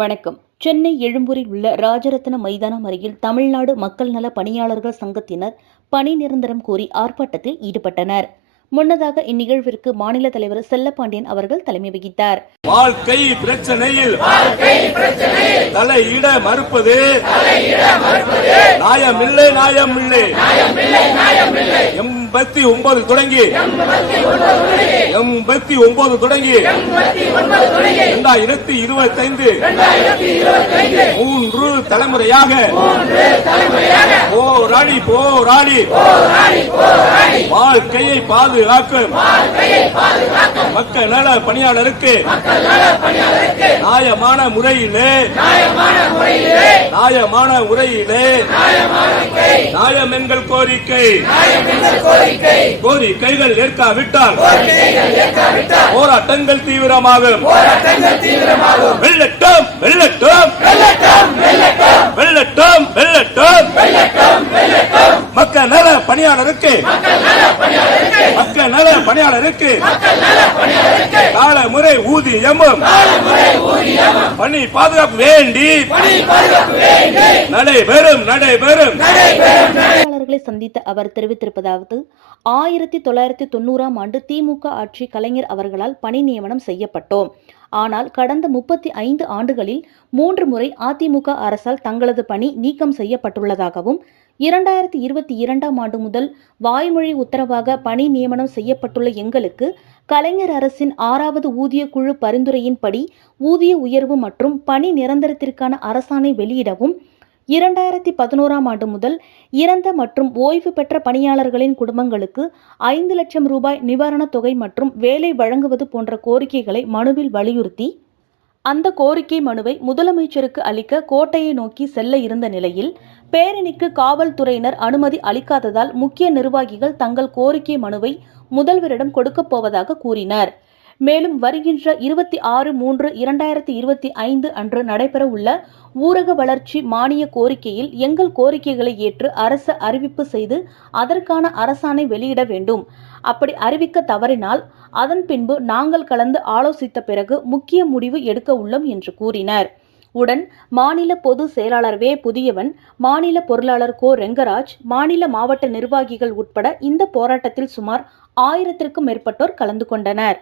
வணக்கம். சென்னை எழும்பூரில் உள்ள ராஜரத்ன மைதானம் அருகில் தமிழ்நாடு மக்கள் நல பணியாளர்கள் சங்கத்தினர் பணி நிரந்தரம் கோரி ஆர்ப்பாட்டத்தில் ஈடுபட்டனர். முன்னதாக இந்நிகழ்விற்கு மாநில தலைவர் செல்லப்பாண்டியன் அவர்கள் தலைமை வகித்தார். வாழ்க்கை பிரச்சனையில் தலையிட மறுப்பது நியாயமில்லை நியாயமில்லை. எண்பத்தி ஒன்பது தொடங்கி எண்பத்தி ஒன்பது தொடங்கி இரண்டாயிரத்தி இருபத்தி ஐந்து மூன்று தலைமுறையாக போராடி போராடி வாழ்க்கையை பாதுகாக்கும் மக்கள் நல பணியாளருக்கு நியாயமான முறையிலே நியாயமான முறையிலே நியாயம் எங்கள் கோரிக்கை. கோரிக்கைகள் ஏற்காவிட்டால் போராட்டங்கள் தீவிரமாகும். வெள்ளட்டும் வெள்ளட்டும் வெள்ளட்டும் வெள்ளட்டும் மக்கள் நல பணியாளருக்கு மக்கள் நல பணியாளருக்கு கால முறை ஊதியமும் பணி பாதுகாப்பு வேண்டி நடைபெறும் நடைபெறும். பணியாளர்களை சந்தித்த அவர் தெரிவித்திருப்பதாவது ஆயிரத்தி தொள்ளாயிரத்தி தொண்ணூறாம் ஆண்டு திமுக ஆட்சி கலைஞர் அவர்களால் பணி நியமனம் செய்யப்பட்டோம். ஆனால் கடந்த முப்பத்தி ஐந்து ஆண்டுகளில் மூன்று முறை அதிமுக அரசால் தங்களது பணி நீக்கம் செய்யப்பட்டுள்ளதாகவும் இரண்டாயிரத்தி இருபத்தி இரண்டாம் ஆண்டு முதல் வாய்மொழி உத்தரவாக பணி நியமனம் செய்யப்பட்டுள்ள எங்களுக்கு கலைஞர் அரசின் ஆறாவது ஊதிய குழு பரிந்துரையின்படி ஊதிய உயர்வு மற்றும் பணி நிரந்தரத்திற்கான அரசாணை வெளியிடவும் இரண்டாயிரத்தி பதினோராம் ஆண்டு முதல் இறந்த மற்றும் ஓய்வு பெற்ற பணியாளர்களின் குடும்பங்களுக்கு ஐந்து லட்சம் ரூபாய் நிவாரணத் தொகை மற்றும் வேலை வழங்குவது போன்ற கோரிக்கைகளை மனுவில் வலியுறுத்தி அந்த கோரிக்கை மனுவை முதலமைச்சருக்கு அளிக்க கோட்டையை நோக்கி செல்ல இருந்த நிலையில் பேரணிக்கு காவல்துறையினர் அனுமதி அளிக்காததால் முக்கிய நிர்வாகிகள் தங்கள் கோரிக்கை மனுவை முதல்வரிடம் கொடுக்கப் போவதாக கூறினர். மேலும் வருகின்ற இருபத்தி ஆறு மூன்று இரண்டாயிரத்தி இருபத்தி ஐந்து அன்று நடைபெறவுள்ள ஊரக வளர்ச்சி மானிய கோரிக்கையில் எங்கள் கோரிக்கைகளை ஏற்று அரசு அறிவிப்பு செய்து அதற்கான அரசாணை வெளியிட வேண்டும். அப்படி அறிவிக்க தவறினால் அதன் பின்பு நாங்கள் கலந்து ஆலோசித்த பிறகு முக்கிய முடிவு எடுக்க உள்ளோம் என்று கூறினர். உடன் மாநில பொது செயலாளர் வே. புதியவன் மாநில பொருளாளர் கோ. ரெங்கராஜ் மாநில மாவட்ட நிர்வாகிகள் உட்பட இந்த போராட்டத்தில் சுமார் ஆயிரத்திற்கும் மேற்பட்டோர் கலந்து கொண்டனர்.